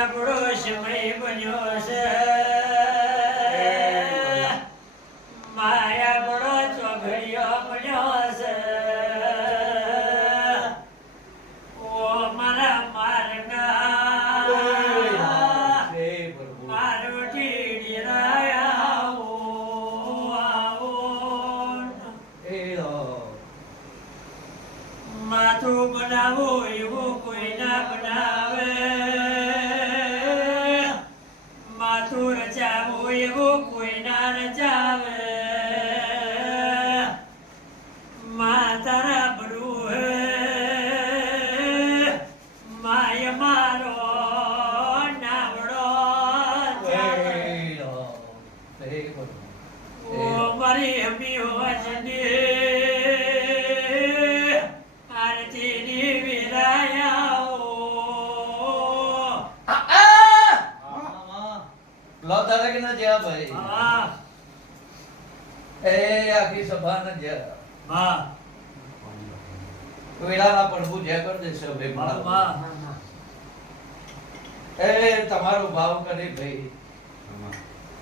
આપણો સમય બન્યો છે માયા બળો ચોઘડિયો બન્યો છે ઓ મારા મારના મારોટી ડીરાયા આવો માથું બનાવું એવું કોઈ ના બનાવે માથું રચાવું એવું કોઈ ના રચાવે માતારા બરું હે માય મારો નાવડો ઓ મારી અમી હોજની આરતીની વિરાયા લોતારે કે ના જ્યા ભાઈ હા એ આખી સભા ન જ્યા હા વેળાના પડવું જ્યા કર દેશે ભાઈ મારા એ તમારો ભાવ કરે ભાઈ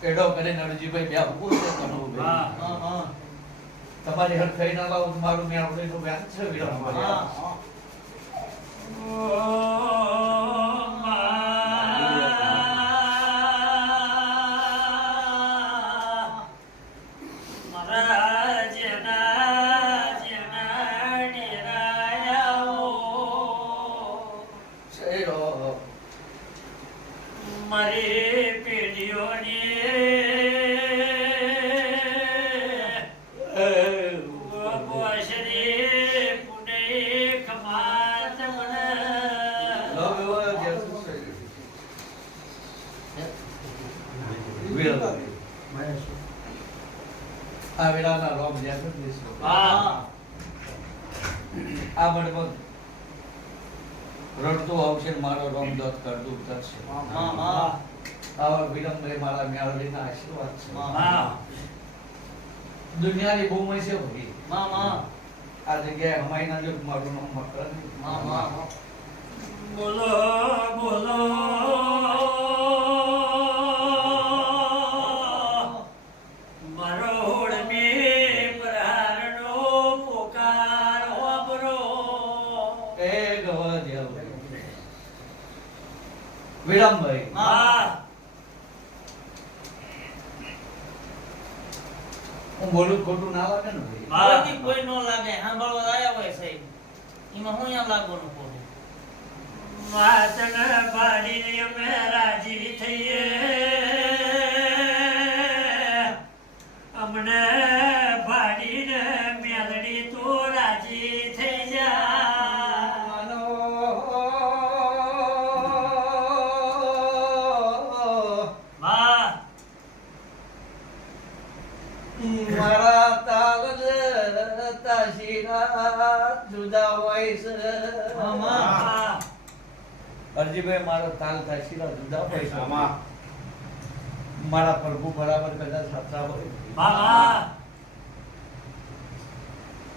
એડો કરે નરજીભાઈ બે પૂછે કનો ભાઈ હા તમારી હર ખાઈ ના લાવ મારું મે આવડે નો વ્યાજ છે વિરામ હા મારી પેઢીઓની બોશરી પુણે ખમાત મને આ વેળાના રોમ જ્યા કર દેશે હા આ બડબો રડતો આવશે ને મારો રોમ દોત કરતું થશે આવા વિલંબે મારા મેળવીના આશીર્વાદ છે હા દુનિયાની ભૂમિ છે ભાઈ આ જગ્યાએ હમાયના જો મારું નામ મકર બોલો બોલો મારો હોળમી પ્રહારનો પોકાર ઓબરો એ ગવા દેવ વિલંબભાઈ હા હું બોલું ખોટું ના લાગે ને ભાઈ હા કોઈ નો લાગે સાંભળવા આયા હોય સાહેબ એમાં હું અહીંયા લાગવાનું કોણ વાતન પાડીને અમે રાજી થઈએ અમને પાડીને મેલડી તો રાજી થઈ જા હા મારા તાલ તાશીરા જુદા હોય છે હા અરજીભાઈ મારો તાલ તાશીરા જુદા હોય છે મારા પ્રભુ બરાબર કદાચ સાચા હોય હા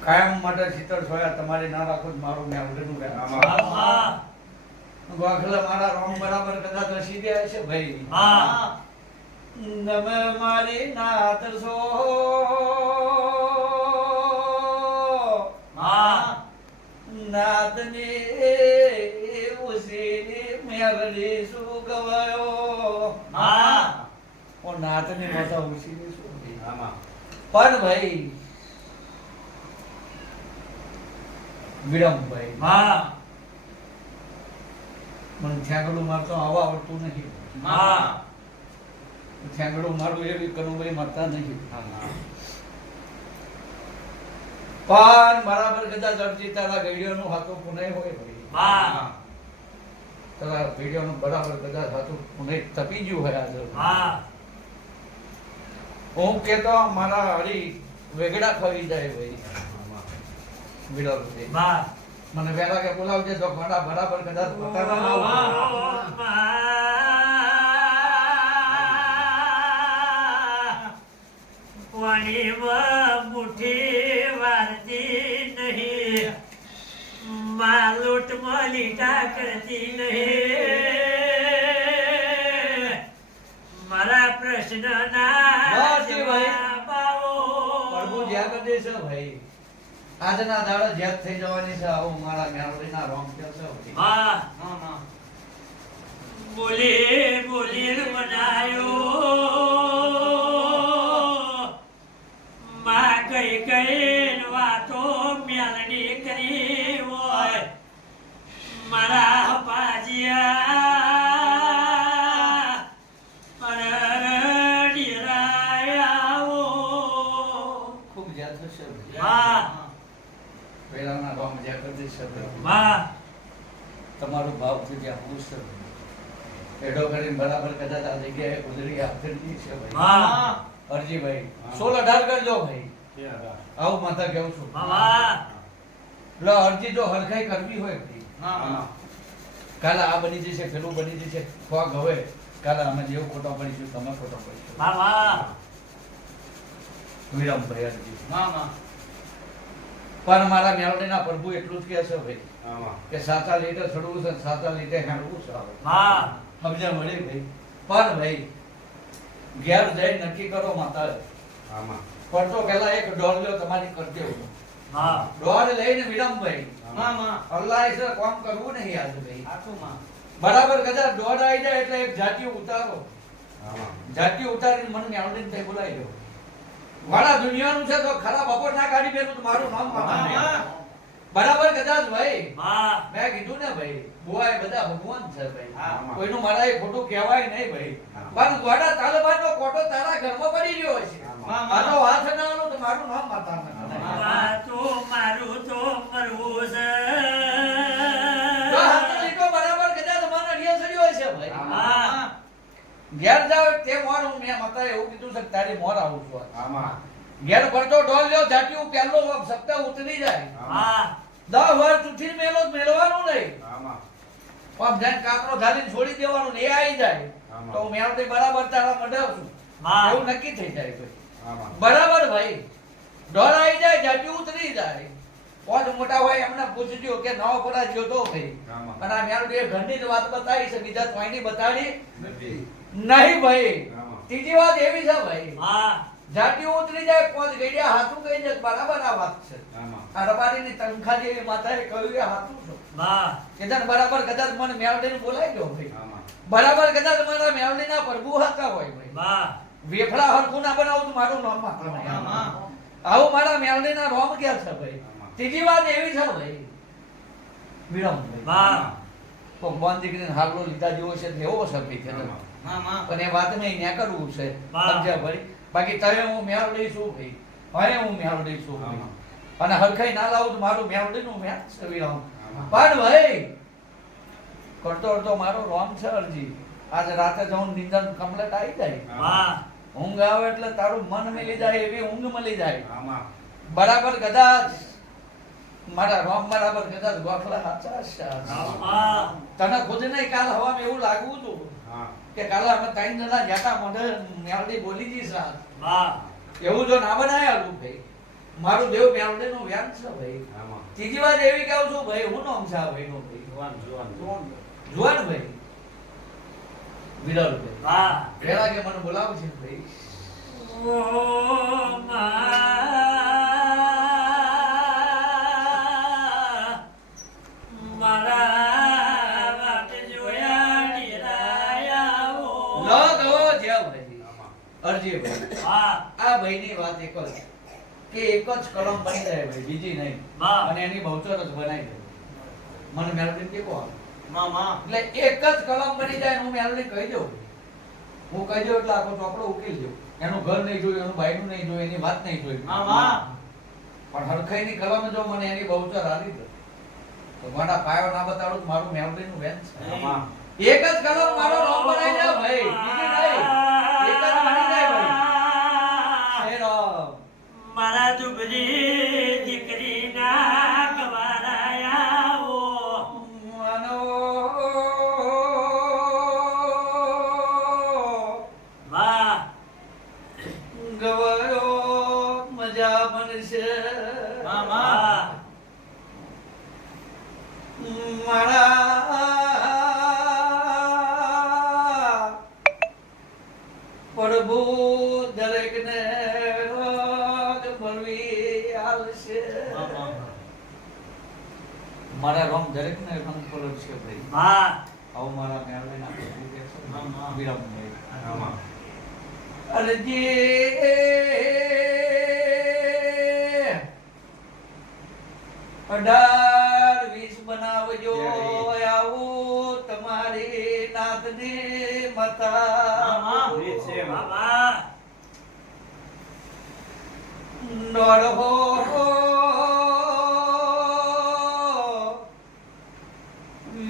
કાયમ માટે શીતળ સોયા તમારે ના રાખો તો મારું મેવડનું હા ગોખલા મારા રોમ બરાબર કદાચ રસી દે છે ભાઈ હા નમે મારી નાત સો હા નાતની ઉસીની મેરડી શું ગવાયો હા ઓ નાતની માતા ઉસીની શું પણ ભાઈ વિડમભાઈ હા મને ઠેંગડું મારતો આવા આવડતું નથી હા ઠેંગડું મારું એવી કનુભાઈ મારતા નથી પણ બરાબર કદાચ અરજી તારા ગઈડિયોનું હાથું પુનાઈ હોય ભાઈ હા તારા ગઈડિયોનું બરાબર કદાચ હાથું પુનાઈ તપી ગયું હોય આજે હા હું કેતો મારા હરી વેગડા ખરી જાય ભાઈ વિડમભાઈ હા મને વેલા કે બોલાવજે તો ઘણા બરાબર કદાચ પોતાના ના હોય. પાણીમાં મુઠ્ઠી વારતી નહીં માલોટમાં લીટા કરતી નહીં કૃષ્ણના નોરજી ભાઈ. બાવો. પ્રભુ જ્યાં કરે છે ભાઈ આજના દાડા જ્યાં થઈ જવાની છે આવું મારા મેળવીના રોમ કે છે ભાઈ. વાહ. હા હા બોલી બોલીને મનાયો માં કઈ કઈ વાતો મેલડી કરી હોય મારા પાજિયા પરડીરાયાઓ. ખૂબ જ્યાં થશે ભાઈ. વાહ. પહેલાના રોમ જ્યાં કરે છે ભાઈ. વાહ. તમારો ભાવ છે જ્યાં ખુશ છે ભાઈ. એડો કરીને બરાબર કદાચ આ જગ્યાએ ગુજરી આપતી છે ભાઈ. વાહ. અરજીભાઈ 16-18 કરજો ભાઈ. આવું માતા કેવું છું. વાહ. લો અરજી જો હરખાઈ કરવી હોય ભાઈ હા હા કાલે આ બની જશે પેલું બની જશે ખોગ હવે કાલે અમે જેવું ખોટો પડીશું તમે ખોટો પડીશું. વાહ વાહ. વિરમભાઈ અરજી હા હા પણ મારા મેલડીના પ્રભુ એટલું જ કહે છે ભાઈ કે સાચા લીટે ચડવું છે સાચા લીટે હેડવું છે હવે. વાહ. સમજ્યા મળી ભાઈ. પણ ભાઈ ઘેર જઈ નક્કી કરો માતા પડતો પેલા એક ડોલ લ્યો તમારી કરજો. વાહ. ડોલ લઈને વિરમભાઈ હા હા અલ્લાહ છે કામ કરવું નહીં આજ ભાઈ. આખું માં બરાબર કદાચ દોડ આવી જાય એટલે એક જાતિ ઉતારો. જાતિ ઉતારીને મને મેળવીને તે બોલાવી દો. વાળા દુનિયાનું છે તો ખરા બપોર ના કાઢી બેનું તો મારું નામ હા માતા હા બરાબર કદાચ ભાઈ વાહ. મેં કીધું ને ભાઈ બુઆ એ બધા ભગવાન છે ભાઈ. હા. કોઈનું મારા એ ખોટું કહેવાય નહીં ભાઈ. પણ ગોડા તાલબાનો કોટો તારા ઘરમાં પડી રહ્યો છે. હા. મારો હાથ ના આલો તો મારું નામ માતા ના વાહ તો મારું તો મરવું છે. હાથ લીટો બરાબર કદાચ મને અડિયા સડ્યો છે ભાઈ. વાહ. ઘેર જાવ તે મોર હું મેં માતા એવું કીધું છે કે તારી મોર આવું છું ઘેર પડતો ડોલ લ્યો જાટ્યું પહેલો સપ્તાહ ઉતરી જાય વાહ. 10 વર્ષ ઉઠીને મેલો મેળવાનું નહીં પગ ધ્યાન કાતરો ધારીને છોડી દેવાનું ને એ આવી જાય તો હું મેળવતી બરાબર તારા મઢાવ છું વાહ. એવું નક્કી થઈ જાય ભાઈ બરાબર ભાઈ ડોલ આવી જાય જાટ્યું ઉતરી જાય પદ મોટા હોય એમને પૂછજો કે નવો પડા જ્યો તો ભાઈ અને આ મેળવતી એ ઘરની જ વાત બતાવી છે બીજા કોઈની બતાડી નહીં ભાઈ ત્રીજી વાત એવી છે ભાઈ વાહ. જાતિ ઉતરી જાય પોત ગઈડિયા હાથું કહી દે બરાબર આ વાત છે આ રબારીની તનખા જેવી માતાએ કહ્યું એ હાથું છે વાહ. કદાચ બરાબર કદાચ મને મેળવીને બોલાવી દો ભાઈ બરાબર કદાચ મારા મેળવીના પ્રભુ હતા હોય ભાઈ વાહ. વેફડા હરખું ના બનાવું તો મારું નામ માત્ર નહીં હા. આવું મારા મેળવીના રોમ ક્યાં છે ભાઈ ત્રીજી વાત એવી છે ભાઈ વિરમ ભાઈ વાહ. ભગવાન દીકરીને હાલો લીધા જેવો છે એવો છે ભાઈ કદાચ હા હા પણ એ વાત મેં ન્યા કરવું છે વાહ. સમજ્યા ભાઈ બાકી તમે હું મેળ લઈશું ભાઈ હવે હું મેળ લઈશું ભાઈ અને હરખાઈ ના લાવું તો મારું મેળડીનું મેળ છે વિરામ પણ ભાઈ કરતો કરતો મારો રોમ છે અરજી આજ રાતે જઉં નિંદર કમ્પ્લેટ આવી જાય વાહ. ઊંઘ આવે એટલે તારું મન મળી જાય એવી ઊંઘ મળી જાય બરાબર કદાચ મારા રોમ બરાબર કદાચ ગોખલા સાચા છે વાહ. તને ખુદ નહીં કાલ હવામાં એવું લાગવું હતું કે કાલે અમે 3 જણા ગયા મોઢે મેળડી બોલી જી સાહેબ વાહ. એવું જો ના બનાયેલું ભાઈ મારું દેવ મેળડીનું વ્યાન છે ભાઈ ત્રીજી વાત એવી કહું છું ભાઈ હું નામ છે આ ભાઈનું ભાઈ જુવાન ભાઈ વિરલ ભાઈ વાહ. પેલા કે મને બોલાવું છે ભાઈ ઓ મા મારા વાટ જોયા નિરાયાઓ. લો ગવો જ્યાં ભાઈ અરજી ભાઈ વાહ. આ ભાઈની વાત એક જ કે એક જ કલમ બની જાય ભાઈ બીજી નહીં વાહ. અને એની બહુચર જ બનાવી દે મને મેળવી કેવો આવે મામા એટલે એક જ કલમ બની જાય હું મેળવી કહી દઉં હું કહી દઉં એટલે આખો ચોપડો ઉકેલ દઉં એનું ઘર નહીં જોયું એનું બાયનું નહીં જોયું એની વાત નહીં જોઈ મામા પણ હરખાઈની કલમ જો મને એની બહુચર આલી દે તો મારા પાયો ના બતાડું તો મારું મેળવીનું વેન છે એક જ કલમ મારો નામ બનાવી દે ભાઈ બીજી નહીં એક જ બની જાય ભાઈ હે રામ મારા દુબરી દીકરીના ગવારાયાઓ. માનો વાહ. ગવાયો મજા મનશે મામા મારા પ્રભુ મારા રોમ દરેક ને અનુકૂળ જ છે ભાઈ. હા આવો મારા મેળવે ના પ્રભુ કે છે હા, હા. વિરમભાઈ. આમાં અરજી 18-20 બનાવજો આવું તમારી નાથની માતા રીત છે એમાં. બાબા નોરહો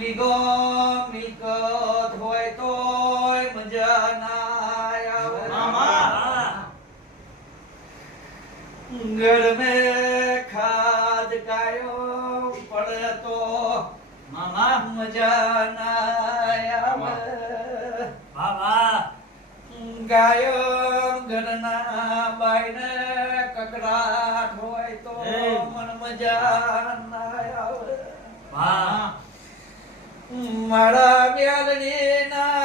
વિગો મિકત હોય તોય મજા ના આવે. મામા. ઘર में खाद कायो પડે તો મામા. મજા ના આવે. બાબા ગાયો ઘરના બાઈને કકડાટ હોય તો એ. મન મજા ના આવે. હા મારા મ્યાલડીના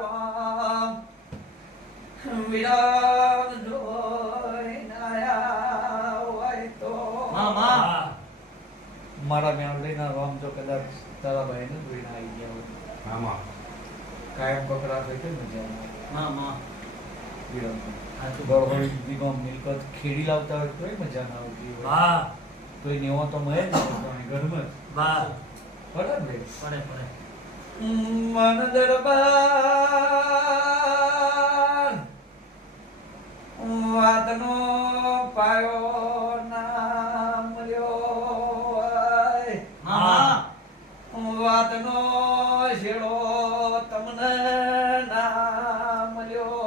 રામ વિરામ જોઈને આયા હોય તો. મામા. મારા મ્યાલડીના રામ જો કદાચ તારા ભાઈને જોઈને આવી ગયા હોય આમાં કાયમ કકડાટ હોય તો મજા ના આવે. મામા. વિરામ બરોબર વિગો મિલકત ખેડી લાવતા હોય તોય મજા ના આવતી હોય. હા તોય નેવો તો મળે જ નહીં ઘરમાં જ. બા બરાબર ને? પડે પડે. મન દરબાર વાતનો પાયો ના મળ્યો હોય. મામા. વાતનો છેડો તમને ના મળ્યો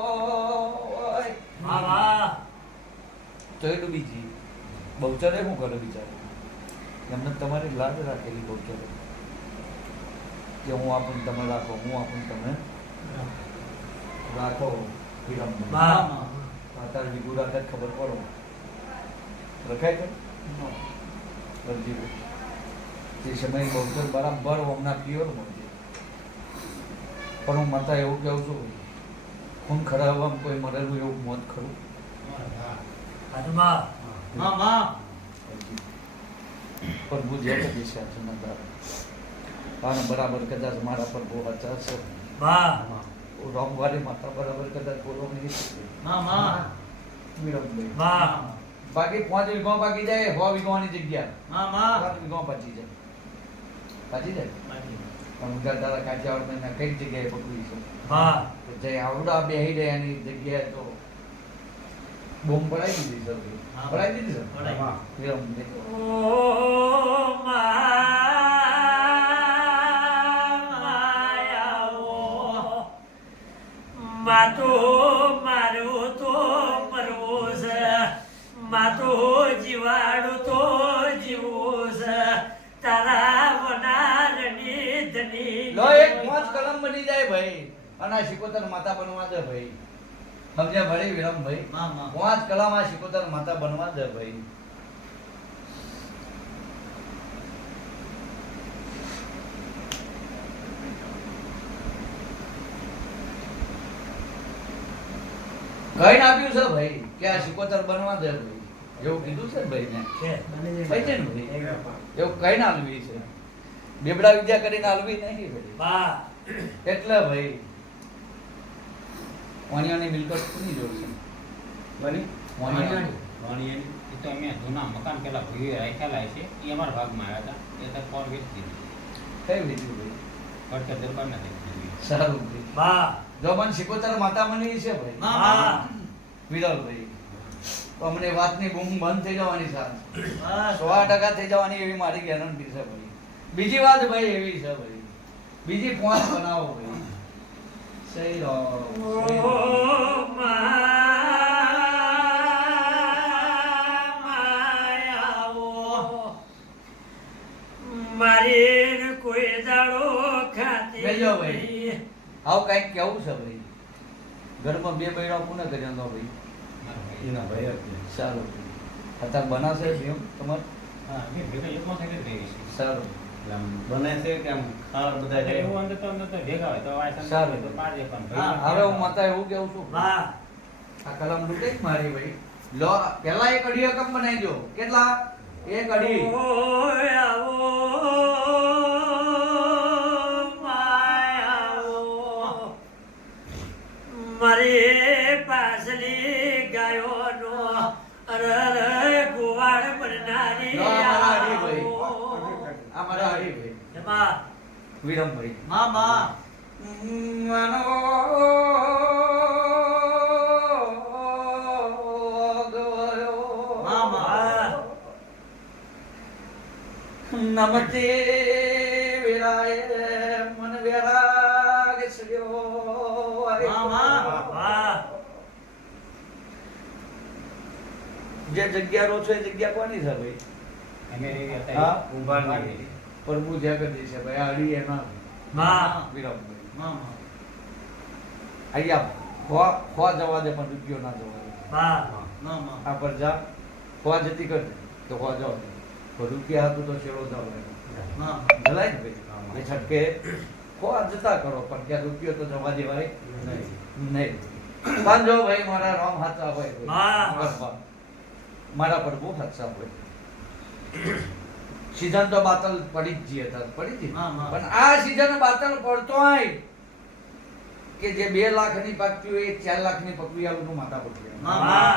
હોય. બાબા તો એ ડૂબી જી બહુચરે શું કરે બિચારે એમને તમારી લાજ રાખેલી બહુચરે કે હું આપણને તમે રાખો હું આપણને તમે રાખો વિરમભાઈ. બા અત્યારે વિગુ રાખે ખબર પડો રખાય તો અરજીભાઈ તે સમયે બહુચર બરાબર હમણાં પ્યોર મળશે પણ હું માતા એવું કહું છું ખૂન ખરાબમાં કોઈ મરેલું એવું મોત ખરું. હાથમાં મામા. પ્રભુ જે કરી છે અને બરાબર કદાચ મારા પર બહુ અચાર છે બા રામવારી માતા બરાબર કદાચ બોલો નહીં મામા. વિરમભાઈ. બા બાકી 5 વીઘો બાકી જાય 100 વીઘોની જગ્યા મામા. 5 વીઘો પાછી જાય પણ ઉધર તારા કાઠિયાવાડ કઈ જગ્યાએ પકડી છે બા તો જે આવડા બેહી રહે એની જગ્યાએ તો બોમ્બ પડાવી દીધી સર હા. પડાવી દીધી સર પડાવી. વિરમભાઈ. ઓ માયાઓ માતો મારું તો મરવું છે માતો જીવાડું તો જીવવું છે તારા વનારની ધની લો એક 5 કલમ બની જાય ભાઈ અને આ શિકોતર માતા બનવા દે ભાઈ સમજ્યા ભાઈ વિરમભાઈ મામા. 5 કલમ આ શિકોતર માતા બનવા દે ભાઈ. કઈ આપ્યું છે ભાઈ કે આ શિકોતર બનવા દે ભાઈ એવું કીધું છે ને ભાઈ ને છે. ભાઈ છે ને ભાઈ એવું કઈ ના આલવી છે બેબડા વિદ્યા કરીને આલવી નહીં ભાઈ બા એટલે ભાઈ વાણિયાની મિલકત કોની જોડ છે બની વાણિયાની. વાણિયાની એ તો અમે જૂના મકાન પેલા ભાઈઓએ રાખેલા છે એ અમારા ભાગમાં આવ્યા હતા એ તો કોર વેચી દીધી કઈ વેચ્યું ભાઈ પડકે દરબાર નથી દીધી સારું ભાઈ બા જો મને શિકોતર માતા મની છે ભાઈ બા વિરલભાઈ તો અમને વાતની બૂમ બંધ થઈ જવાની સાથ બસ. 100% થઈ જવાની એવી મારી ગેરંટી છે ભાઈ. બીજી વાત ભાઈ એવી છે ભાઈ બીજી 5 બનાવો ભાઈ સહી રહો ઓ માયાઓ મારી કોઈ દાડો ખાતી બેજો ભાઈ. નહીં. આવું કઈક કેવું છે ભાઈ ઘરમાં 2 બૈરા કોને કર્યા તો ભાઈ મારા ભાઈ. એના ભાઈ જ છે. સારું અત્યારે બનાવશે એમ તમારે હા એ ભેગા એકમાં સાથે જ રહી છે સારું એટલે આમ બને છે કે આમ ખાર બધા જાય એવું અંદર તો ભેગા હોય તો આ સંત સારું. હોય તો પાડે પણ હા, ભાઈ હવે હું માતા એવું કેવું છું બા આ કલમ લૂટે જ મારી ભાઈ લો પેલા એક અઢી રકમ બનાવી દો કેટલા એક અઢી ઓય આવો માય આવો મારી પાસલી ગાયોનો અરર ગોવાળ બનનારી લો, અમારા આવો. હરીભાઈ. આ મારા હરીભાઈ એમાં વિરમભાઈ મામા મનો ગયો મામા નમતે વિરાય મન વિરાગ સ્યો અરે મામા. વાહ જે જગ્યા રો છો એ જગ્યા કોની છે ભાઈ અમે એ હા? ઊભાની. પ્રભુ જગદીશ છે ભાઈ આ હરી એના માં વિરમભાઈ મામા અહીંયા ખો જવા દે પણ રૂપિયો ના જવા દે માં મામા આ પર જા ખો જતી કર દે તો ખો જાવ દે તો રૂપિયા હતું તો શેરો જાવ મામા જલાય ને ભાઈ એ છટકે ખો જતા કરો પણ ત્યાં રૂપિયો તો જવા દેવાય નહીં પણ જો ભાઈ મારા રામ હાથા હોય ભાઈ. હા. બસ. મારા પ્રભુ હાથા હોય સીઝન તો બાતલ પડી જ જઈએ હતા પડી જ હા, હા. પણ આ સીઝન બાતલ પડતો હોય કે જે 2 લાખની પાકતી હોય એ 4 લાખની પ્રક્રિયાનું માથા પકડી મામા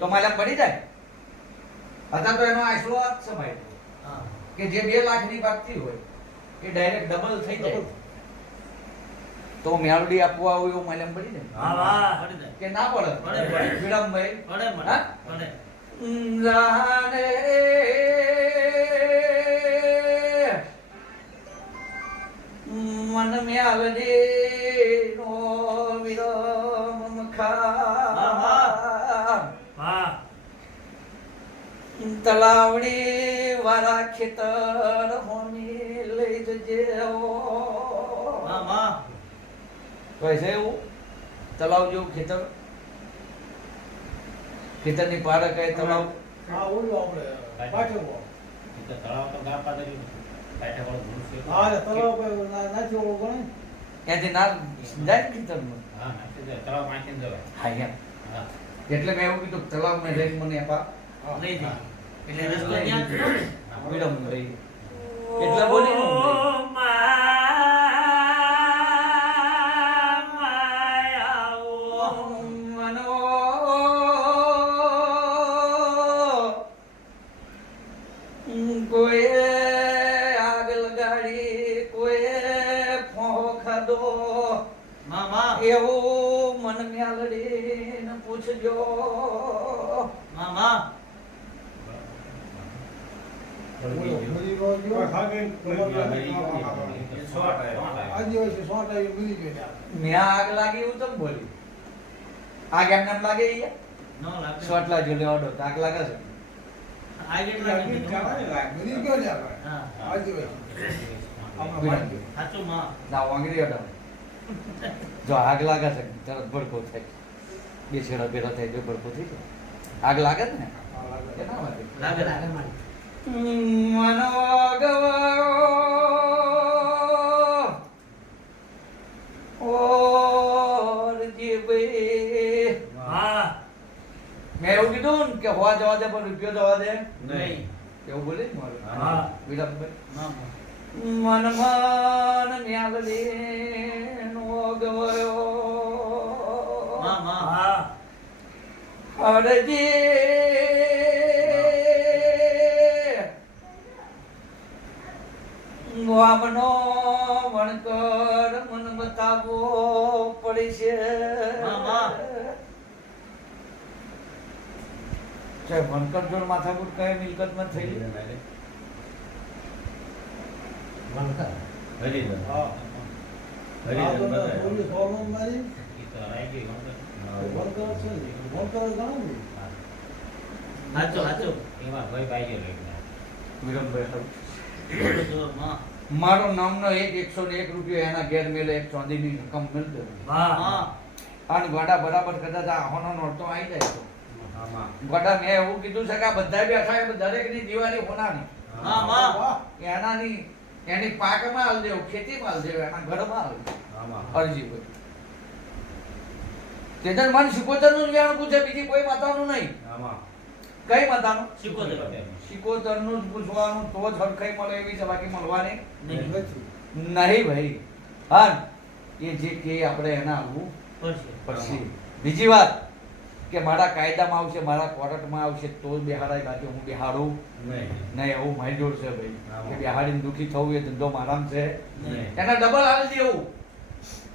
તો માલા પડી જાય અત્યારે તો એનો આશરો આ જ છે ભાઈ હા કે જે 2 લાખની પાકતી હોય એ ડાયરેક્ટ ડબલ થઈ જાય તો મેળડી આપવા આવ્યું એવું માલમ પડી જાય વાહ પડી જાય કે ના પડે પડે. વિરમભાઈ પડે મને હા? પડે જાને મન મ્યાલડી નો વિરમ મખા વાહ તલાવડી વાળા ખેતર હોમી લઈ જજે મામા કહેશે એવું તલાવ જેવું ખેતર ખેતરની પાડે કહે તલાવ આ ઓલું આપણે પાછળ એ તો તળાવ તો ગાર પાડેલું નથી. કાંઠે વાળું ભૂલ છે. હા તળાવ પર નાચી ઓળો ગણે ત્યાંથી ના જાય ને ખેતરમાં હા, નાખી દે. તળાવ માંચીને જવાય. હા એમ હા. એટલે મેં એવું કીધું તલાવ ને લઈને મને આપા લઈ જાય એટલે રસ્તો ત્યાં જ છે. વિડમ રહી એટલે બોલી નું ભાઈ. મનો કોઈએ આગ લગાડી કોઈએ ફોહો ખાધો મામા એવું મન મ્યાલડીને પૂછજો મામા મરી ગયો ગયો ખાગે આદિવાસી સોટ આવી મરી ગયો ત્યાં. મેં આગ લાગી એવું તો બોલી આગ એમને એમ લાગે ઈ નો લાગે શોટલા જોડે ઓડો તો આગ લાગે છે આજે જ લાગે કીધું. મરી ગયો ત્યાં હા આદિવાસી વિરમભાઈ. સાચું માં ના વાંગડી ઓડો જો આગ લાગે છે તરત ભડકો થાય બે છેડા ભેગા થાય તો ભડકો થઈ જાય આગ લાગે છે ને કે ના લાગે લાગે લાગે મનો ગવાયો ઓર જીવે વાહ મેં એવું કીધું ને કે હોવા જવા દે પણ રૂપિયો જવા દે નહીં એવું બોલે ને મારે હા વિરમભાઈ મામા મન મન મ્યાલડી નો ગવાયો મામા વાહ અરજી વામનો વણકર મન બતાવો પડશે મામા. છે વણકર જોડ માથાકૂટ કઈ મિલકતમાં થઈ હરિજન હા હરિજન બધાય. ઓલી સોલમ મારી એ તો હરાઈ ગઈ ગમે. વળતર છે ને વળતર ઘણું ને. સાચું સાચું એમાં ભાઈ બાઈ ગયો એટલે. વિરમભાઈ બોલો છો માં મારો નામનો એક 101 રૂપિયો એના ઘેર મેલે એક ચાંદીની રકમ મિલતો વાહ માં અને ગોડા બરાબર કદાચ આ હોનો નોરતો આવી જાય તો આમાં ગોડા મેં એવું કીધું છે કે આ બધા બેઠા એ દરેકની દિવાળી હોનાની મામા વાહ એનાની એની પાકમાં હાલ દેવું ખેતીમાં હાલ દેવું એના ઘરમાં હાલ દેવું આમાં અરજી ભાઈ તેજન મન શિકોતર નું જ્ઞાન પૂછે બીજી કોઈ માતાનું નહીં આમાં કઈ માતાનું શીખોતેર. સિકોતરનું જ પૂછવાનું તો જ હરખાઈ મળે એવી છે, બાકી મળવાની નહીં. નહીં ભાઈ. હા એ જે કે આપણે એના આવવું પડશે. પછી બીજી વાત કે મારા કાયદામાં આવશે, મારા કોર્ટમાં આવશે તો જ બેહાડાય, બાકી હું બેહાડું નહીં. નહીં. એવું મારી જોડ છે ભાઈ હા. કે બેહાડીને દુખી થવું એ ધંધો મારામ છે. નહીં. એના ડબલ આવી દેવું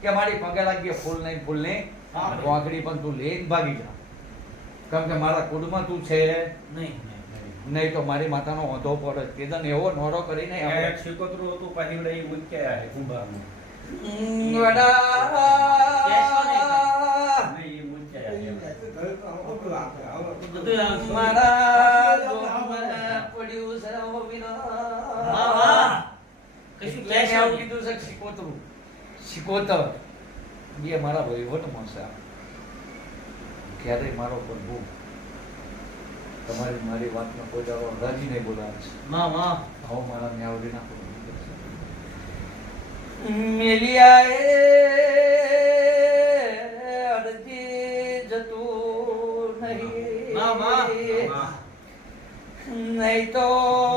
કે મારી પગે લાગી ફૂલ નહીં ફૂલ નહીં હા. વાંકડી પણ તું લઈને ભાગી જા, કેમ કે મારા કુળમાં તું છે નહીં. નહીં તો મારી માતાનો ઓંધો પડે. તેદન એવો નોરો કરીને ત્યાં એક શીકોતરું હતું, પાછી વળી ઈ મૂક્યા છે કુંભારનું. કહેશો નહીં નહીં, ઈ મૂક્યા છે. બધું આ- મારા જોગમાં પડ્યું છે ઓ વિના. વાહ, વાહ. કશું એટલે કહેશો મેં આવું નહીં. કીધું છે કે સિકોતરું સિકોતર એ મારા વહીવટમાં છે. ક્યારેય મારો પ્રભુ તમારી મારી વાતનો કોઈ દાડો રાજી નહીં બોલાવે છે. વાહ, વાહ. આવો મારા ન્યાવડી નાખો. મેલિયાએ અડધી જતું નહીં. વાહ, વાહ. વાહ. નહીં તો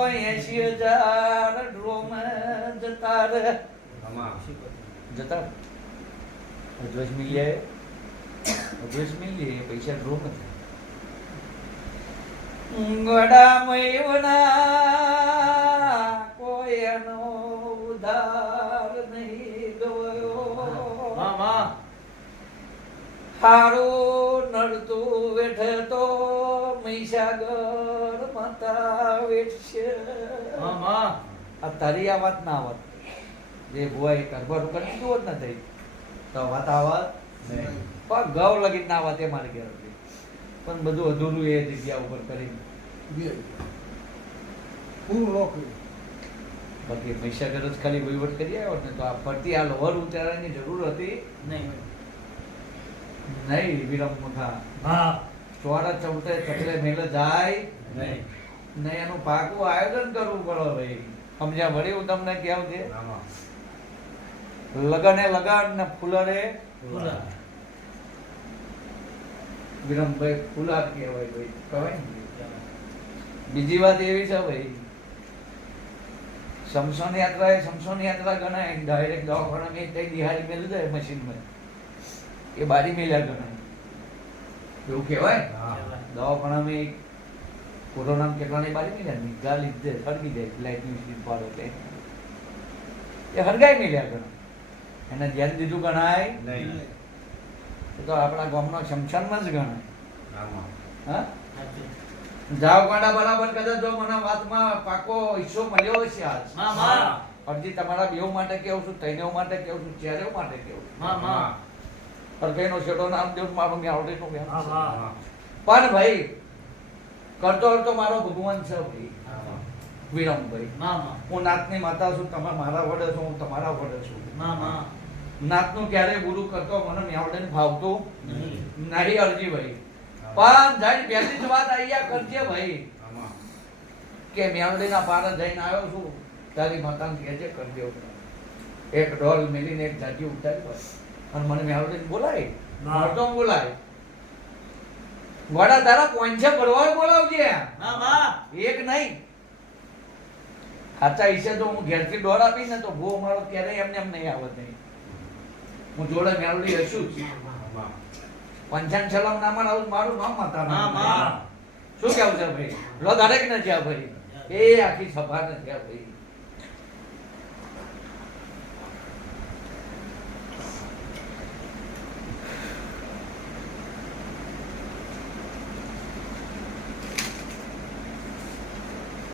80,000 ડ્રોમાં જતા રહે. આમાં. જતા અજ્વેશ મિલિયાએ પૈસા ડ્રો નથી. ગોડા મયવના કોઈ એનો ઉધાર નહીં ગયો. વાહ, વાહ. હારું નડતું વેઠે તો મહીસાગર માતા વેઠશે. વાહ, વાહ. આ તારી આ વાત ના આવત, જે ભુવાએ કરવાનું કરી દીધું હોત ને તઈ તો વાત આવત નહીં. પણ ગૌ લગી ના વાત એ મારે ઘેર હતી. પણ બધું અધૂરું એ જગ્યા ઉપર કરી. બાકી મહીસાગર જ ખાલી વહીવટ કરી આવ્યો ને તો આ ફરતી આ લોવર ઉતારવાની જરૂર હતી નહીં. નહીં. વિરમ મોઠા હા ચોરા ચૌથે ચકલે મેલે જાય નહીં. ને એનું પાકું આયોજન કરવું પડે ભાઈ. સમજ્યા વળી હું તમને કેવું છે આમાં. લગને લગન ને ફૂલરે ફૂલા. વિરમભાઈ ફૂલાર કહેવાય ભાઈ, કહેવાય ને. બીજી વાત એવી છે ભાઈ, શમશાન યાત્રા એ શમશાન યાત્રા ગણાય. ડાયરેક્ટ દવાખાનામાં એક દિહાડી મેલી જાય મશીનમાં, એ બારી મેલ્યા ગણાય. એવું કહેવાય. હા. દવાખાનામાં એક કોરોના કેટલાની બારી મેલ્યા નિગા લીધે હરગી જાય લાઈટની સ્પીડ પાડો તે એ હરગાઈ મેલ્યા ગણાય. એને ધ્યાન દીધું ગણાય. નહીં. એ તો આપણા ગામના શમશાનમાં જ ગણાય. આમાં. હા સાચું. જાવ કાંડા બરાબર કદાચ જો મને વાતમાં પાકો હિસ્સો મળ્યો હશે આજ. વાહ, વાહ. અરજી તમારા બેવ માટે કેવું છું, તૈનેવ માટે કેવું છું, ચારેવ માટે કેવું છું. વાહ, વાહ. હરખાઈનો શેડો નામ દેવું મારું મ્યાવડીનું હા, મ્યાવ. વાહ. આમાં. પણ ભાઈ કરતો કરતો મારો ભગવાન છે ભાઈ આમાં. વિરમભાઈ. વાહ, વાહ. હું નાતની માતા છું, તમે મારા વડે છો, હું તમારા વડે છું. વાહ, વાહ. નાતનું ક્યારેય ગુરુ કરતો મને મ્યાવડીને ફાવતું નહીં. નહીં અરજી ભાઈ. પણ જઈને પહેલી જ વાત અહીંયા કરજે ભાઈ આમાં. કે મ્યાવડીના પાર જઈને આવ્યો છું, તારી માતાને કહેજે કરજે. એક ડોલ મેલીને એક જાજી ઉતારી હોય અને મને મ્યાવડીને બોલાય, ના. મળતો બોલાય. વડા તારા પોંચે ભરવા બોલાવજે, વાહ, વાહ. એક નહીં. સાચા હિસ્સે તો હું ઘેરથી ડોળ આપીશ ને તો ભૂ મારો ક્યારેય એમને એમ નહીં આવત નહીં. હું જોડે મેળવી હશું જ. આમાં. પંચાન સલામ નામાં આવું મારું નામ માતા વાહ, વાહ. શું કેવું છે ભાઈ? લો દરેક ને છે ભાઈ, એ આખી સભા ને છે ભાઈ.